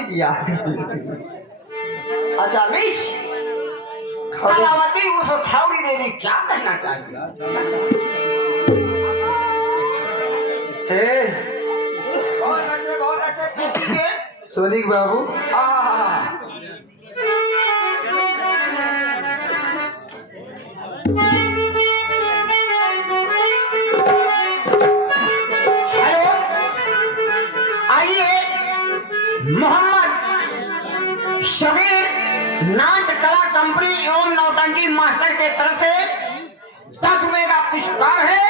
शादी किया। अच्छा मिस कलावती उस थावरी देवी क्या कहना चाहती है? बहुत अच्छे ठीक है सोनिक बाबू, हाँ मोहम्मद शबीर नाट्य कला कंपनी एवं नौटंकी मास्टर के तरफ से 10 रुपए का पुरस्कार है।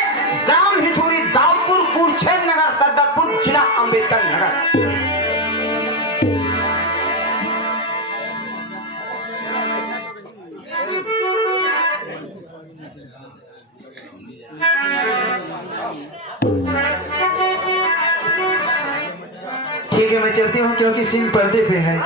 ग्राम हिथुरी दाऊदपुर कुरुक्षेत्र नगर सदरपुर जिला अम्बेडकर नगर। ठीक है मैं चलती हूँ क्योंकि सीन पर्दे पे है।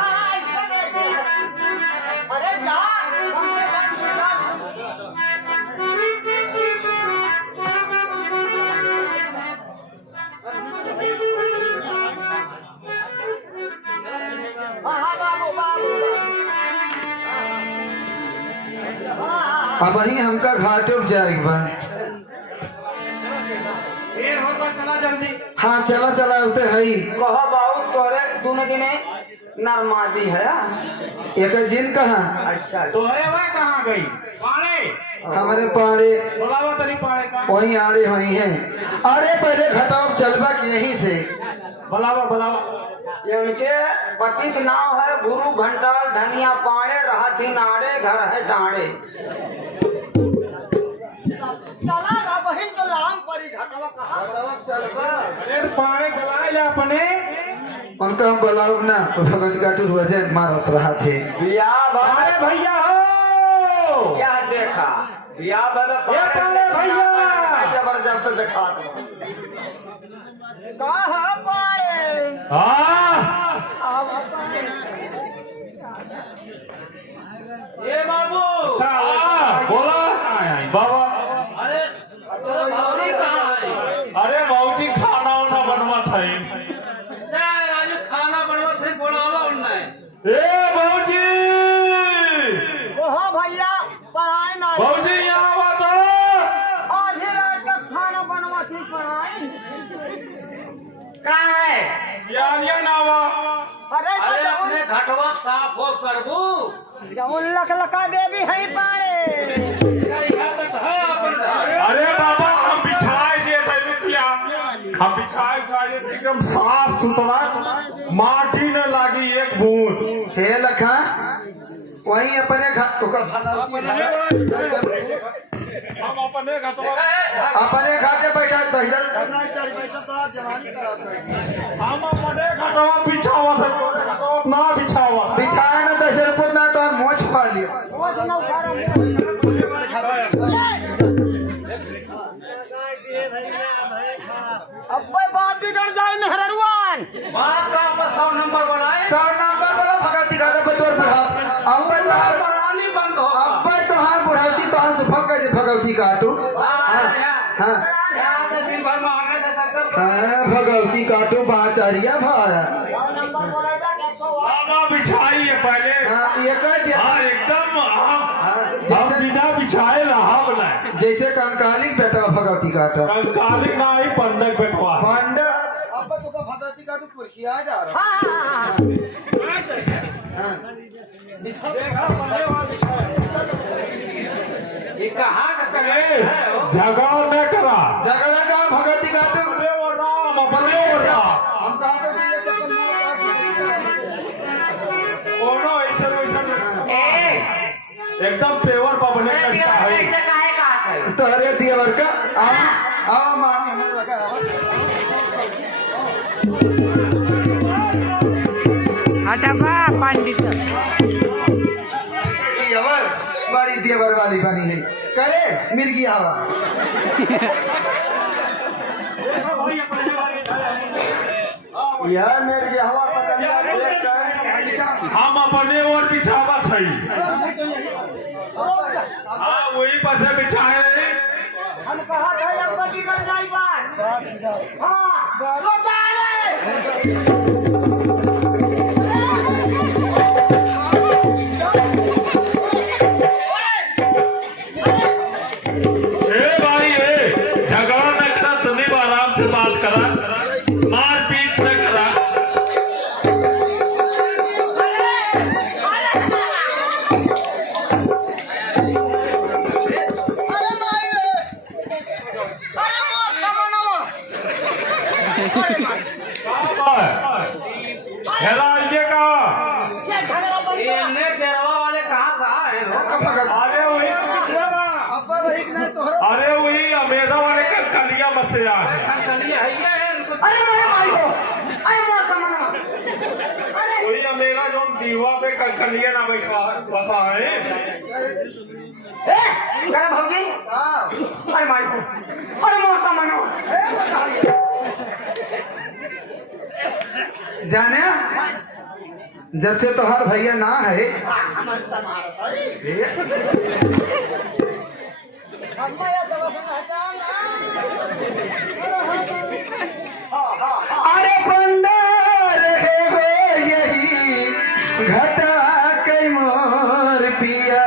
अब ही हमका घाट उठ जाएगा। चला जल्दी। हाँ चला चला उते है ही। कहो बाबू तोरे दोनों दिने नरमादी है। एक जिन कहाँ? अच्छा तोरे वह कहाँ गई? पाड़े हमारे पाड़े बोलावा तनी पाड़े का वहीं आड़े वहीं हैं। अरे पहले घटाओ चलबा की यहीं से बोलावा बोलावा। इनके पति का नाम है गुरु घंटाल धनिया पाड़े रहती नाड़े घर है टाड़े। पाड़े गलाए अपने उनका हम बुलाओ ना भगवती का टूर हुआ जाए मारत रहा थे। अरे भैया हो क्या देखा भैया भैया जबरदस्त देखा कहा पाड़े ये बाबू बोला बाबा। अरे बाबूजी खाना वाना बनवा था। राजू खाना बनवा थे बोलावा उन्हें। ए बाबूजी हाँ भैया पढ़ाई ना बाबूजी यहाँ बात आधी रात तक खाना बनवा थी पढ़ाई कहाँ है या नावा। अरे अपने घटवा साफ हो करबू जमुन लखलखा देवी है पाड़े। अरे बाबा हम बिछाए दिए थे रुपया। हम बिछाए एकदम साफ सुथरा माटी न लागी एक बूंद। हे लखा वहीं अपने घर तो हम अपने अपने घाटे बैठा तो इधर हम अपने घटवा बिछावा था ना बिछावा बिछाया ना तो इधर पुत ना तो मोच खा लिया। अब बात बिगड़ जाए मेहरवान। बात का 100 नंबर बनाए 100 नंबर वाला भगवती घाटे पर तोड़ बुढ़ा अब बनानी बंद हो अब तुहार बुढ़ावती तो हम सुफक के भगवती काटू। हाँ दिन भर में आगे जा सकते हाँ भगवती काटू बाचारिया भाया। बिछाई है पहले। हाँ ये कर दिया। हाँ एकदम हम बिना बिछाए रहा बनाए। जैसे कंकालिक बेटा भगवती काटा कंकालिक ना ही बंधक बैठवा बंद अब तो भगवती काटू पुरखिया जा रहा। ये कहाँ का झगड़ा न करा। झगड़ा का भगवती काटू वो राम अपने वो राम हम कहा कोनो ऐसा एकदम पेवर पबने करता है। तो हरे दिया वर्का आओ मामी हमें लगा हटवा पंडित देवर बड़ी देवर वाली बनी है करे मिर्गी हवा। यह मेरी हवा हम अपने और बिछावा थी। हाँ वही पथे बिछाए हम कहा था अब बड़ी कर जाई बात। हाँ से आए अरे मेरे भाई हो, अरे मौसम अरे वही मेरा जो दीवा पे कंकलिया ना बसा है। क्या भौजी? अरे भाई हो, अरे मौसम जाने जब से तोहर भैया ना है अरे बंदार है वो यही घटा कई मोर पिया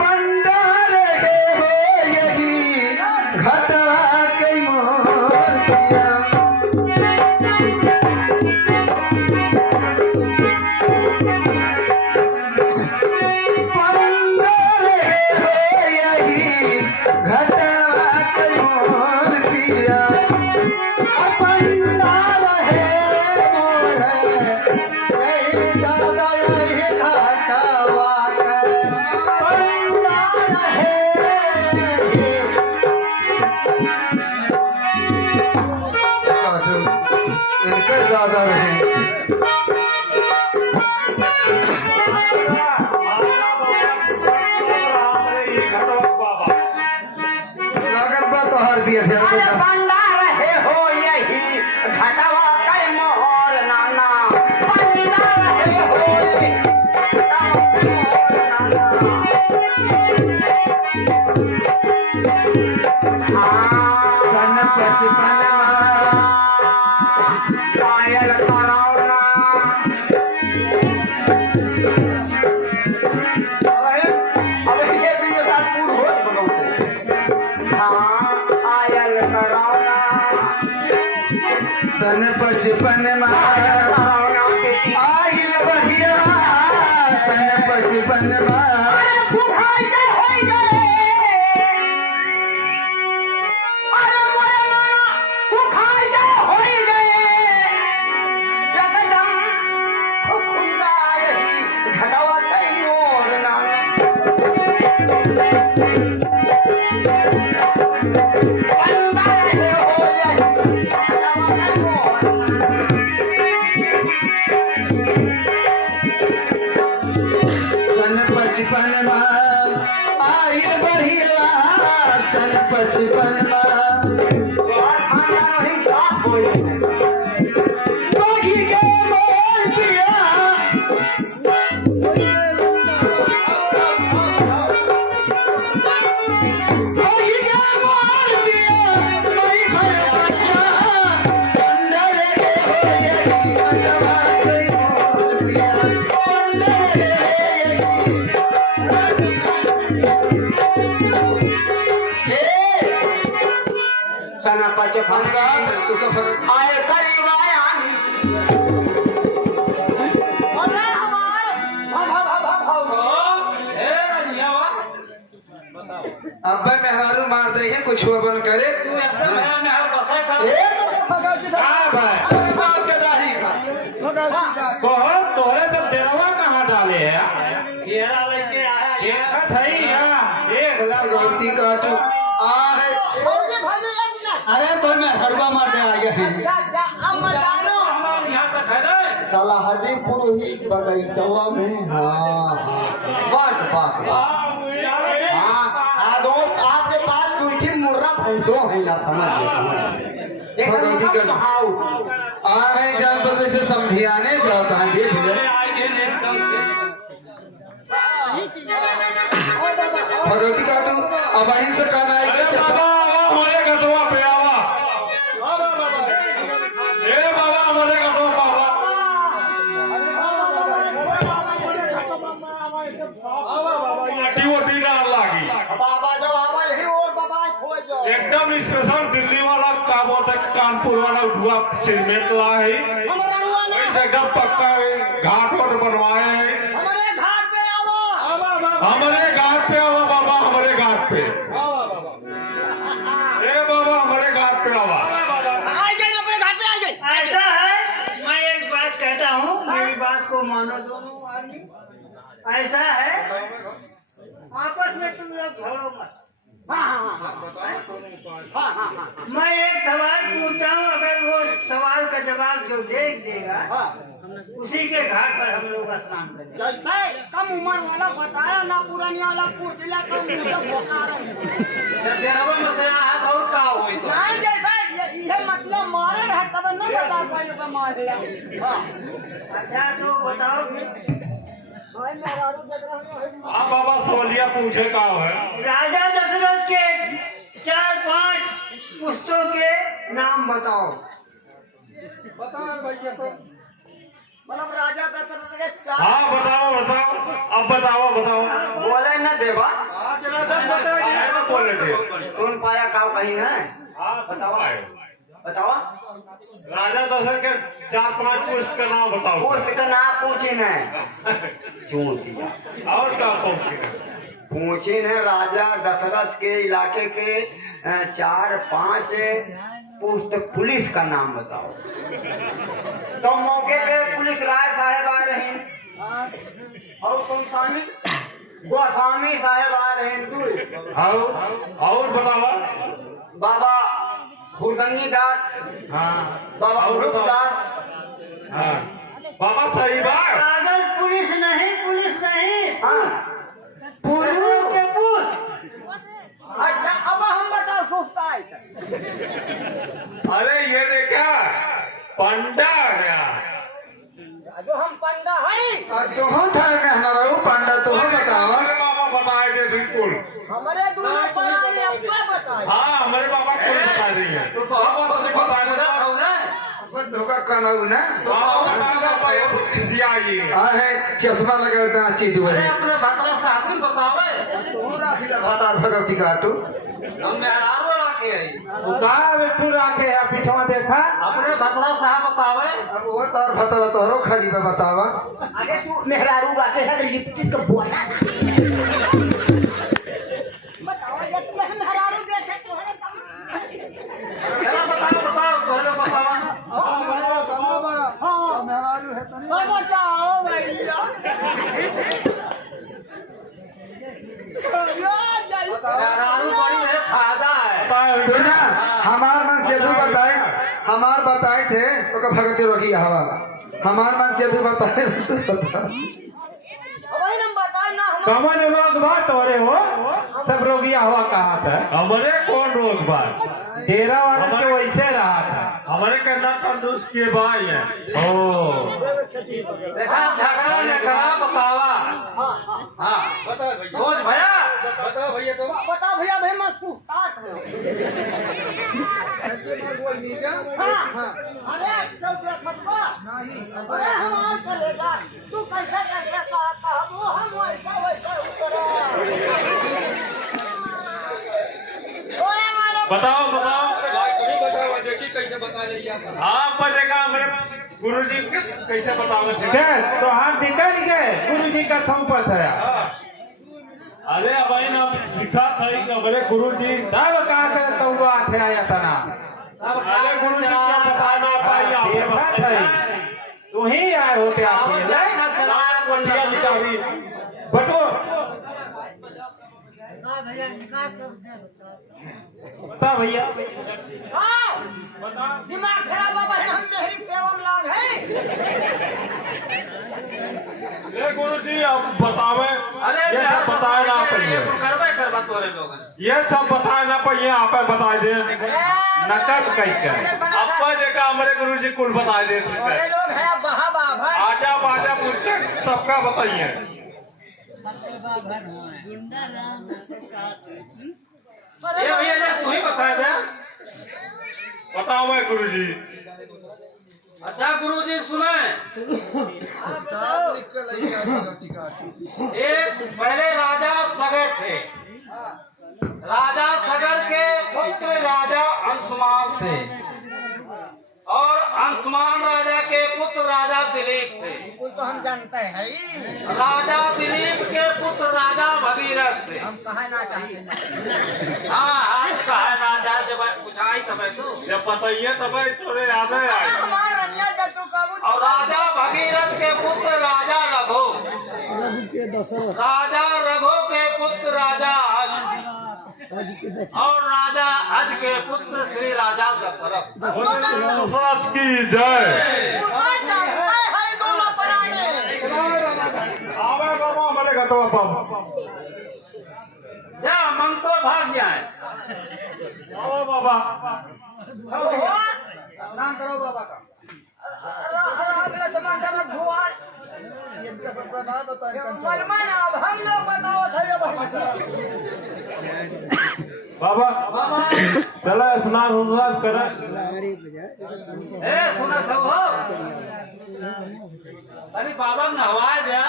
बंदार है वो यही घटा कई मोर पिया ज्यादा रहे लागत बा तो हर भी अरे बंदार है हो यही घटवा कई मोर नाना बंदार है हो यही सन बचपन कायल करावना अब ये भी ये बात पूर्ण हो आयल करावना सन बचपन आइल बढ़िया सन बचपन बचपन आइल बढ़िया सन बचपन बागी के मोर पिया बागी के मोर पिया नहीं भले बच्चा अंदर हो यही अटवा कोई मोर पिया अंदर यही सना बचपन आए अब मेहरारू मार दे है कुछ हुआ बन करे अरे बाप के दाढ़ी का तोरे सब डेरवा कहाँ डाले है गलती का तू अरे तो मैं हरवा मारने आ गया ताला हदी पुरोहित बगीचवा में हाँ बात बात हाँ दोस्त आपके पास दूसरी मुर्रा भैंसो है ना समझ आ रहे जान तो वैसे समझियाने जाओ कहाँ देख ले भगवती काटू अब અહીં से कहना है कि हमारे गटवा पे आवा ए बाबा हमारे गटवा बाबा टी ओटी ना लागी बाबा जो आवा यही और बाबा खोज जो एकदम स्पेशल दिल्ली वाला का बोलते कानपुर वाला उठुआ सीमेंट ला है इस जगह पक्का घाट वाट बनवाए हैं हमारे घाट पे आओ हमारे घाट पे आवा बाबा हमारे घाट पे ए बाबा हमारे घाट पे आवा आ गए अपने घाट पे आ गए ऐसा है मैं एक बात कहता हूँ मेरी बात को मानो दोनों आदमी ऐसा है आपस में तुम लोग झगड़ो मत मैं एक सवाल पूछता हूँ, अगर वो सवाल का जवाब जो देगा उसी के घाट पर हम लोग स्नान करेंगे। कम उम्र वाला बताया ना, पुरानी वाला पूछ लिया तो मुंह से बोकार मसला है और का हुई तो नहीं जैसा ये मतलब मारे रहा तब न बता पाए तो मार दिया। अच्छा तो बताओ हाँ बाबा सवालिया पूछे का है। राजा दशरथ के 4-5 पुस्तों के नाम बताओ। मतलब राजा दशरथ के 4 हाँ बताओ अब बताओ बोले न देवा बोले थे। कौन पाया काव कहीं है हाँ बताओ। राजा दशरथ के 4-5 पुरुष का नाम बताओ। पूछ तो ना पूछी न क्यों किया और क्या पूछे? पूछी न राजा दशरथ के इलाके के 4-5 पुष्ट पुलिस का नाम बताओ। तो मौके पे पुलिस राय साहब आ रहे हैं और गोस्वामी साहब आ रहे हैं। और बतावा। बाबा खुरदंगीदार, हाँ बाबा उरुपदार, हाँ बाबा सही बात। अगर पुलिस नहीं हाँ पुलिस के पूछ। अच्छा अब हम बताओ सोचता है अरे ये देखा पंडा गया। जो हम पंडा है तो हो था कहना रहू पांडा तो हो बतावा। हमारे बाबा बताए थे स्कूल। हमारे दूल्हा पड़ा ने अपना बताया। हाँ हमारे बाबा कुल बता दी है। तो धोखा खाना हूँ ना खिसियाई है चश्मा लगा देता अच्छी थी बोले अपने भतरा साहब बतावे तो राखिला भातार भगवती काटू हम मेहरारू रखे तू राखे पीछवा देखा। अपने भतरा साहब बतावे। अब वो तार भतरा तोहरो खड़ी पे बतावा। अरे तू मेहरारू रखे है लिपटी का बोला बताओ ये तू मेहरारू देखे तो है बताओ भैया मेहरारू बड़ी है फायदा है। सुना हमार मन सेधु बताए थे तो का भगवती रोकी हवा हमार मन सेधु बताए तू बता। वही हम बताए ना हम कमन रोग बात हो रहे हो सब रोगिया हवा कहा था। हमारे कौन रोग बात डेरा वाला के वैसे रहा था। हमारे करना तंदुरुस्त के भाई है। ओ देखा झगड़ा ने कहा बतावा। हाँ बता भैया सोच भैया बताओ भैया तो बताओ भैया भाई मैं सुस्ताट हूँ। हाँ अरे चौधरी फटवा नहीं अरे हम आज करेगा तू कैसे कहा वो हम वैसा बताओ देखी कैसे बता रही है। हाँ बतेगा हमारे गुरुजी कैसे बताओ तो हम निकल गए गुरुजी का थौपा था। अरे अब ना सिखा था हमारे गुरुजी। तब कहा था तो वो आते आया था ना। अरे गुरुजी क्या बताना पाई देखा था तू ही आए होते निकाली बटो बता भैया दिमाग खराब बाबा है हम मेहरी सेवम लाग है। गुरुजी अब बतावे। अरे ये सब बताए ना पहिए। करवा तोरे लोग ये सब बताए ना पहिए आप बता दे नकद कैसे आपका देखा हमारे गुरुजी कुल बता दे। अरे लोग है बहा बाबा आजा बाजा पुस्तक सबका बताइए। ये भैया तू ही बता दे। बताओ मैं गुरुजी। अच्छा गुरुजी सुने एक पहले राजा सगर थे। राजा सगर के पुत्र राजा अंशुमान थे और अंशुमान राजा के पुत्र राजा दिलीप थे। तो हम जानते हैं राजा दिलीप के पुत्र राजा भगीरथ थे। हम कहा ना चाहिए। हाँ कहा राजा जब पूछाई तब तो जब बताइए तब तोरे याद है। हमारा रनिया जब तू कबूल और राजा भगीरथ के पुत्र राजा रघु। राजा रघु के पुत्र राजा और राजा अज के पुत्र श्री राजा दशरथ। दशरथ की जय। आवे बाबा हमारे घटवा पम। या मंगतो भाग जाए। आओ बाबा। नाम करो बाबा का बाबा चला स्नान उन्नान करे। ए सुना हो अरे बाबा नहवाए जा।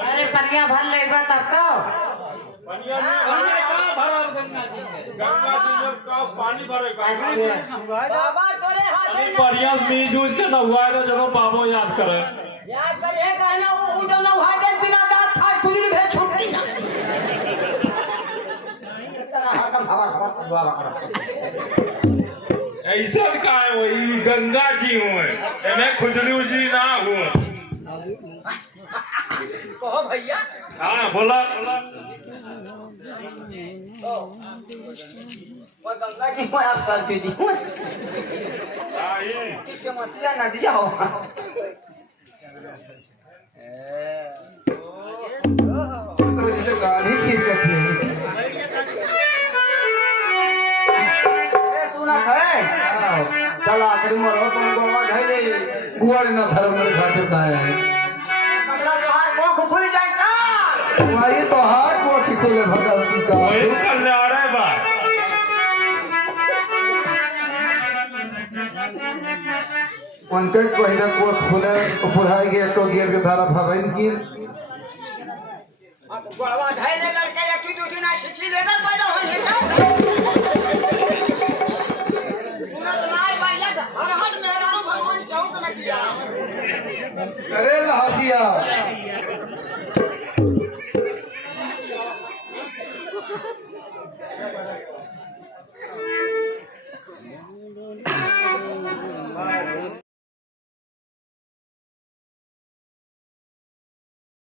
अरे पनिया भर ले तब तो पनिया पानी कहाँ भरा गंगा जी में? गंगा जी में का पानी भरे बाबा तोरे हाथ बढ़िया मीज उज के नहुआ ना जब बाबो याद करे। याद करे कहना वो उड़ो ना उड़ा के बिना दांत फाड़ खुली भेज छूटती ना तेरा हरदम हवा दुआ करो। ऐसा का है वही गंगा जी हुए एमे खुजली उजली ना हुए। कहो भैया हाँ बोला वो गंगा जी में आप कर के दी हुए इसके मतिया ना दिया हो तो गाड़ी ठीक करती सुना है चला आखिरी मरो तुम गोवा धैले गुआड़ ना धर्म मेरे घाटे पे आया है मतलब बाहर को खुल जाए का वही तो हाथ को ठिकोले भगवती का वही कल्याण है बा। उनके कोहिना को खुले बुढ़ाई गया तो गिर के धारा भवन की गोड़वा धैले लड़के एक दूसरी ना छिछी लेकर पैदा हो